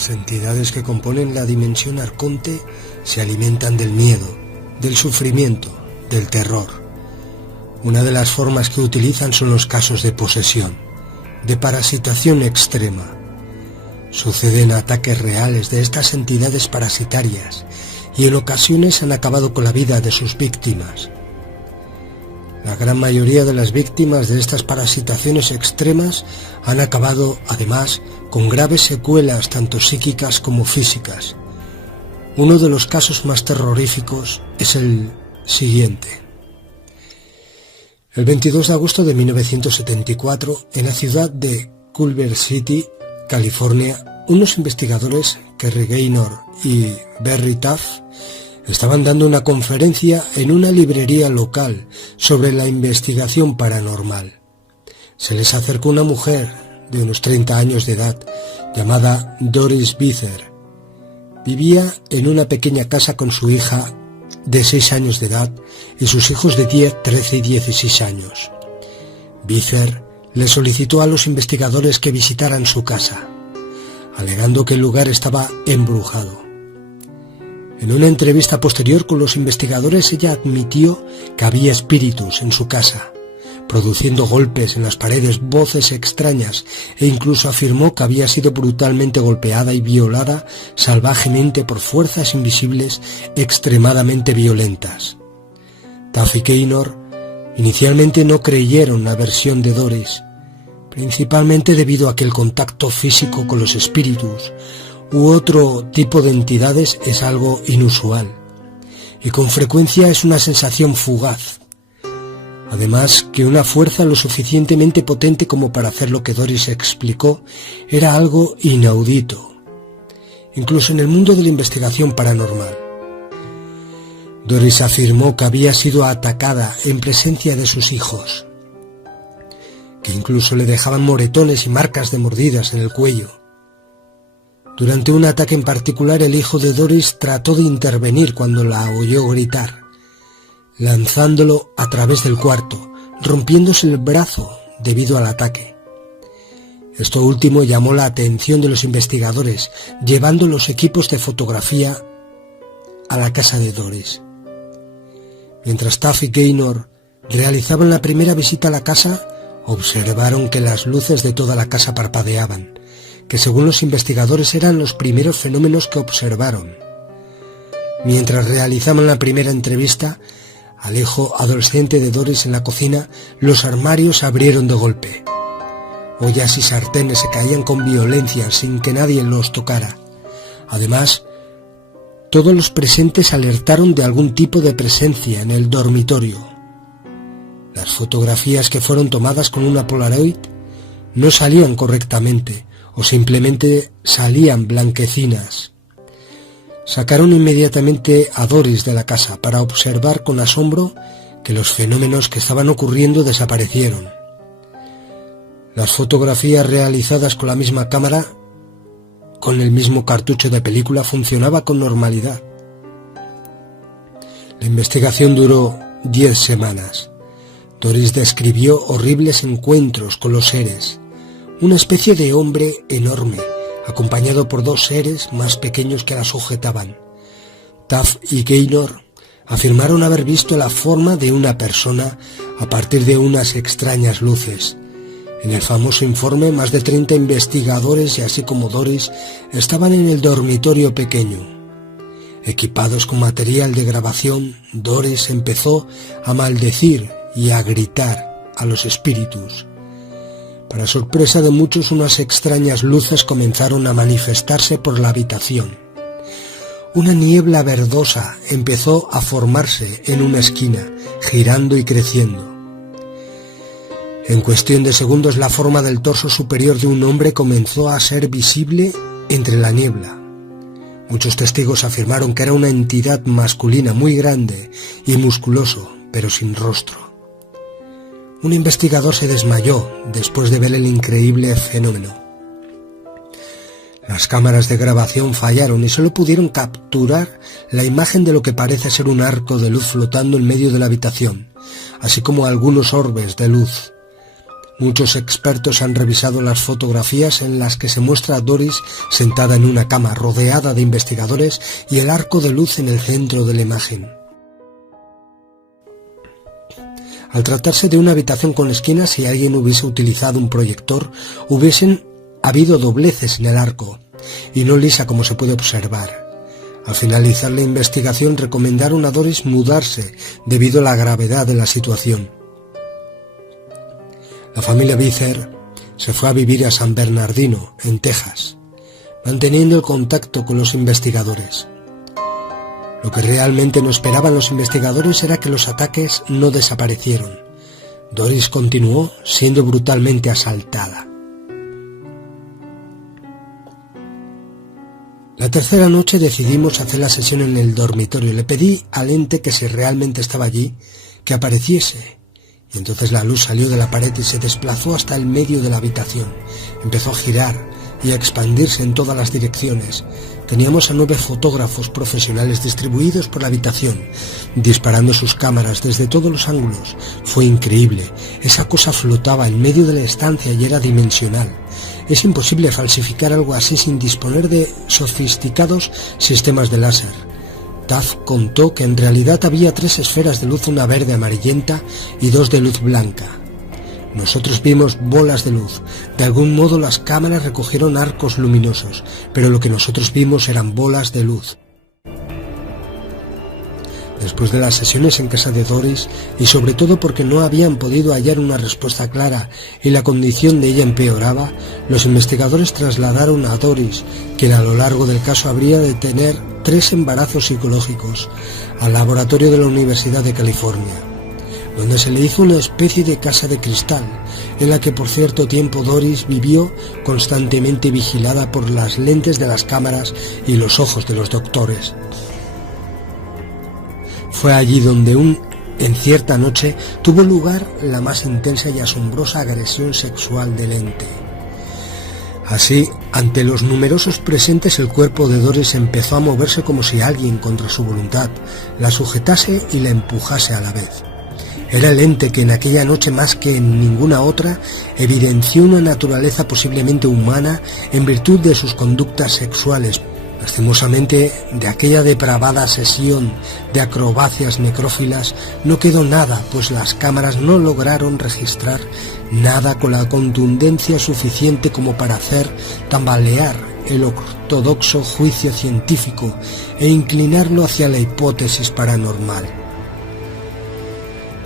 Las entidades que componen la dimensión arconte se alimentan del miedo, del sufrimiento, del terror. Una de las formas que utilizan son los casos de posesión, de parasitación extrema. Suceden ataques reales de estas entidades parasitarias y en ocasiones han acabado con la vida de sus víctimas. La gran mayoría de las víctimas de estas parasitaciones extremas han acabado, además, con graves secuelas tanto psíquicas como físicas. Uno de los casos más terroríficos es el siguiente. El 22 de agosto de 1974, en la ciudad de Culver City, California, unos investigadores, Kerry Gaynor y Barry Taff, estaban dando una conferencia en una librería local sobre la investigación paranormal. Se les acercó una mujer de unos 30 años de edad, llamada Doris Bither. Vivía en una pequeña casa con su hija de 6 años de edad y sus hijos de 10, 13 y 16 años. Bither le solicitó a los investigadores que visitaran su casa, alegando que el lugar estaba embrujado. En una entrevista posterior con los investigadores, ella admitió que había espíritus en su casa, produciendo golpes en las paredes, voces extrañas, e incluso afirmó que había sido brutalmente golpeada y violada salvajemente por fuerzas invisibles extremadamente violentas. Taff y Gaynor inicialmente no creyeron la versión de Doris, principalmente debido a que el contacto físico con los espíritus u otro tipo de entidades es algo inusual y con frecuencia es una sensación fugaz. Además, que una fuerza lo suficientemente potente como para hacer lo que Doris explicó era algo inaudito, incluso en el mundo de la investigación paranormal. Doris afirmó que había sido atacada en presencia de sus hijos, que incluso le dejaban moretones y marcas de mordidas en el cuello. Durante un ataque en particular, el hijo de Doris trató de intervenir cuando la oyó gritar, lanzándolo a través del cuarto, rompiéndose el brazo debido al ataque. Esto último llamó la atención de los investigadores, llevando los equipos de fotografía a la casa de Doris. Mientras Taff y Gaynor realizaban la primera visita a la casa, observaron que las luces de toda la casa parpadeaban, que según los investigadores eran los primeros fenómenos que observaron. Mientras realizaban la primera entrevista al hijo adolescente de Doris en la cocina, los armarios se abrieron de golpe. Ollas y sartenes se caían con violencia sin que nadie los tocara. Además, todos los presentes alertaron de algún tipo de presencia en el dormitorio. Las fotografías que fueron tomadas con una Polaroid no salían correctamente o simplemente salían blanquecinas. Sacaron inmediatamente a Doris de la casa para observar con asombro que los fenómenos que estaban ocurriendo desaparecieron. Las fotografías realizadas con la misma cámara, con el mismo cartucho de película, funcionaba con normalidad. La investigación duró 10 semanas. Doris describió horribles encuentros con los seres, una especie de hombre enorme, acompañado por 2 seres más pequeños que la sujetaban. Taff y Gaynor afirmaron haber visto la forma de una persona a partir de unas extrañas luces. En el famoso informe, más de 30 investigadores y así como Doris estaban en el dormitorio pequeño. Equipados con material de grabación, Doris empezó a maldecir y a gritar a los espíritus. Para sorpresa de muchos, unas extrañas luces comenzaron a manifestarse por la habitación. Una niebla verdosa empezó a formarse en una esquina, girando y creciendo. En cuestión de segundos, la forma del torso superior de un hombre comenzó a ser visible entre la niebla. Muchos testigos afirmaron que era una entidad masculina muy grande y musculoso, pero sin rostro. Un investigador se desmayó después de ver el increíble fenómeno. Las cámaras de grabación fallaron y solo pudieron capturar la imagen de lo que parece ser un arco de luz flotando en medio de la habitación, así como algunos orbes de luz. Muchos expertos han revisado las fotografías en las que se muestra a Doris sentada en una cama rodeada de investigadores y el arco de luz en el centro de la imagen. Al tratarse de una habitación con esquinas, si alguien hubiese utilizado un proyector, hubiesen habido dobleces en el arco, y no lisa como se puede observar. Al finalizar la investigación recomendaron a Doris mudarse debido a la gravedad de la situación. La familia Bither se fue a vivir a San Bernardino, en Texas, manteniendo el contacto con los investigadores. Lo que realmente no esperaban los investigadores era que los ataques no desaparecieron. Doris continuó siendo brutalmente asaltada. La tercera noche decidimos hacer la sesión en el dormitorio. Le pedí al ente que si realmente estaba allí, que apareciese. Y entonces la luz salió de la pared y se desplazó hasta el medio de la habitación. Empezó a girar y a expandirse en todas las direcciones. Teníamos a 9 fotógrafos profesionales distribuidos por la habitación, disparando sus cámaras desde todos los ángulos. Fue increíble. Esa cosa flotaba en medio de la estancia y era dimensional. Es imposible falsificar algo así sin disponer de sofisticados sistemas de láser. Taft contó que en realidad había 3 esferas de luz, una verde amarillenta y 2 de luz blanca. Nosotros vimos bolas de luz. De algún modo las cámaras recogieron arcos luminosos, pero lo que nosotros vimos eran bolas de luz. Después de las sesiones en casa de Doris, y sobre todo porque no habían podido hallar una respuesta clara y la condición de ella empeoraba, los investigadores trasladaron a Doris, quien a lo largo del caso habría de tener 3 embarazos psicológicos, al laboratorio de la Universidad de California, donde se le hizo una especie de casa de cristal, en la que por cierto tiempo Doris vivió constantemente vigilada por las lentes de las cámaras y los ojos de los doctores. Fue allí donde en cierta noche tuvo lugar la más intensa y asombrosa agresión sexual del ente. Así, ante los numerosos presentes, el cuerpo de Doris empezó a moverse como si alguien, contra su voluntad, la sujetase y la empujase a la vez. Era el ente que en aquella noche, más que en ninguna otra, evidenció una naturaleza posiblemente humana en virtud de sus conductas sexuales. Lastimosamente, de aquella depravada sesión de acrobacias necrófilas no quedó nada, pues las cámaras no lograron registrar nada con la contundencia suficiente como para hacer tambalear el ortodoxo juicio científico e inclinarlo hacia la hipótesis paranormal.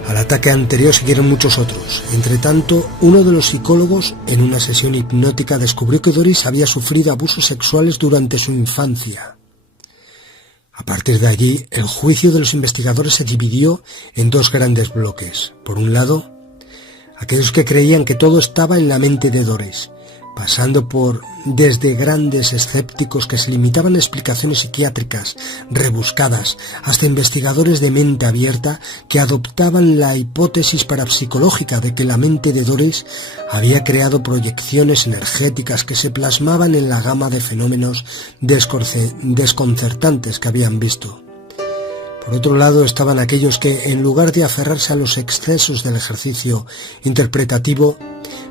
Al ataque anterior siguieron muchos otros. Entretanto, uno de los psicólogos, en una sesión hipnótica, descubrió que Doris había sufrido abusos sexuales durante su infancia. A partir de allí, el juicio de los investigadores se dividió en 2 grandes bloques. Por un lado, aquellos que creían que todo estaba en la mente de Doris, pasando por desde grandes escépticos que se limitaban a explicaciones psiquiátricas rebuscadas, hasta investigadores de mente abierta que adoptaban la hipótesis parapsicológica de que la mente de Doris había creado proyecciones energéticas que se plasmaban en la gama de fenómenos desconcertantes que habían visto. Por otro lado estaban aquellos que, en lugar de aferrarse a los excesos del ejercicio interpretativo,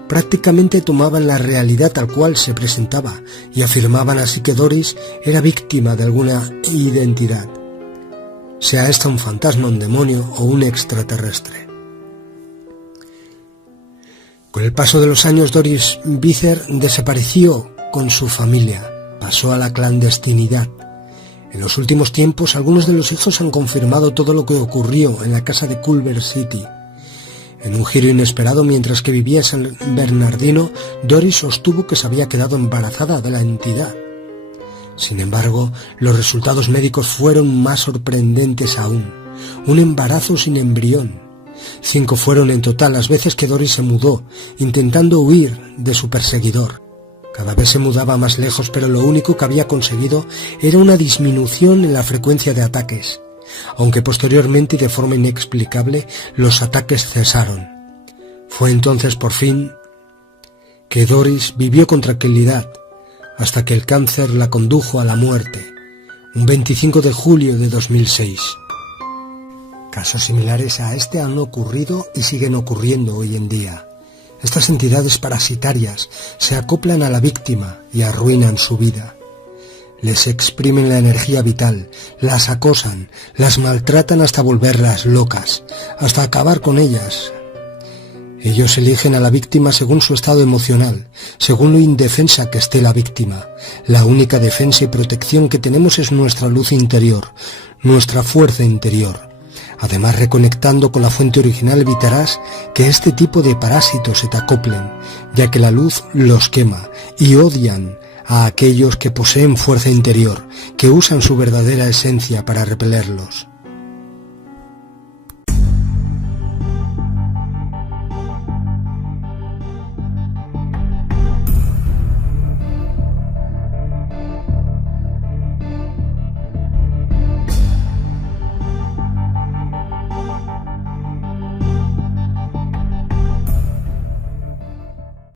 prácticamente tomaban la realidad tal cual se presentaba y afirmaban así que Doris era víctima de alguna identidad, sea esta un fantasma, un demonio o un extraterrestre. Con el paso de los años, Doris Bither desapareció con su familia, pasó a la clandestinidad. En los últimos tiempos, algunos de los hijos han confirmado todo lo que ocurrió en la casa de Culver City. En un giro inesperado, mientras que vivía en San Bernardino, Doris sostuvo que se había quedado embarazada de la entidad. Sin embargo, los resultados médicos fueron más sorprendentes aún. Un embarazo sin embrión. 5 fueron en total las veces que Doris se mudó, intentando huir de su perseguidor. Cada vez se mudaba más lejos, pero lo único que había conseguido era una disminución en la frecuencia de ataques. Aunque posteriormente y de forma inexplicable los ataques cesaron. Fue entonces por fin que Doris vivió con tranquilidad hasta que el cáncer la condujo a la muerte, un 25 de julio de 2006. Casos similares a este han ocurrido y siguen ocurriendo hoy en día. Estas entidades parasitarias se acoplan a la víctima y arruinan su vida. Les exprimen la energía vital, las acosan, las maltratan hasta volverlas locas, hasta acabar con ellas. Ellos eligen a la víctima según su estado emocional, según lo indefensa que esté la víctima. La única defensa y protección que tenemos es nuestra luz interior, nuestra fuerza interior. Además, reconectando con la fuente original evitarás que este tipo de parásitos se te acoplen, ya que la luz los quema y odian a aquellos que poseen fuerza interior, que usan su verdadera esencia para repelerlos.